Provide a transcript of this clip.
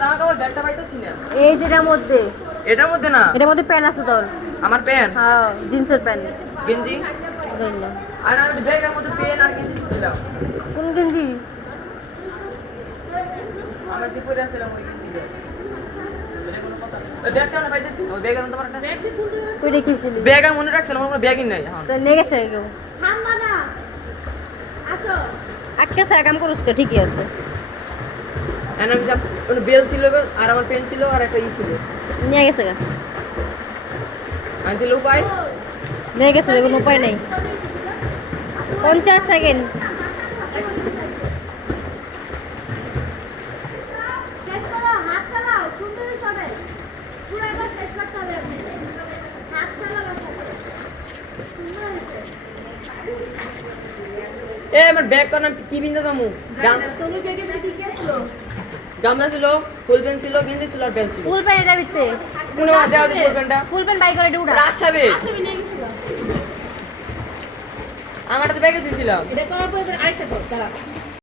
জামা কাপড় ব্যাগটা পাইতেছি না। এই যেটার মধ্যে। এটার মধ্যে না। এটার মধ্যে প্যান্ট আছে তোর? আমার প্যান্ট? হ্যাঁ, জিন্সের প্যান্ট। গেঞ্জি? জানি না। আর আমি ব্যাগের মধ্যে প্যান্ট আর গেঞ্জি ছিলাম। কোন গেঞ্জি? আমি যে পরে আসছিলাম ওই গেঞ্জিটা। এটা কোনো কথা? ওই ব্যাগটা আমি পাইতেছি না। ওই ব্যাগের মধ্যে আমার একটা ব্যাগ দিয়ে খুলতে হবে। তুই রেখেছিলি? ব্যাগ আমি মনে রাখছিলাম, আমার কোনো ব্যাগই নাই এখন। তো নিয়ে গেছে কেউ? থামবা না, আসো। একটা সাকাম করুস তো, ঠিকই আছে। আর আমি যা ওখানে বেল ছিল আর আমার পেন ছিল আর একটা ই ছিল। নিয়ে গেছে গা? আমি দিলে উপায়? নিয়ে গেছে, কোনো উপায় নেই। 50 সেকেন্ড। শেষ করো, হাত চালাও, সুন্দরী সরে। পুরো একবার শেষ করতে হবে আপনি। হাত চালাও সাথে। সুন্দর হয়েছে। এ আমার ব্যাগ কোন কি বিন্দা দামু? তুমি ব্যাগে কি কি আসলো? গামলা ছিল, ফুল প্যান্ট ছিল, গেঞ্জি ছিল আর প্যান্ট ছিল। ফুল প্যান্ট এটা বিতে? কোন দেওয়া দিই ফুল প্যান্টটা? ফুল প্যান্ট বাই করে এটা উড়া। রাশাবে আসবে নিয়ে গেছিল। আমারটা তো ব্যাগে দিয়েছিলাম। এটা করার পরে আরেকটা কর, দাঁড়া।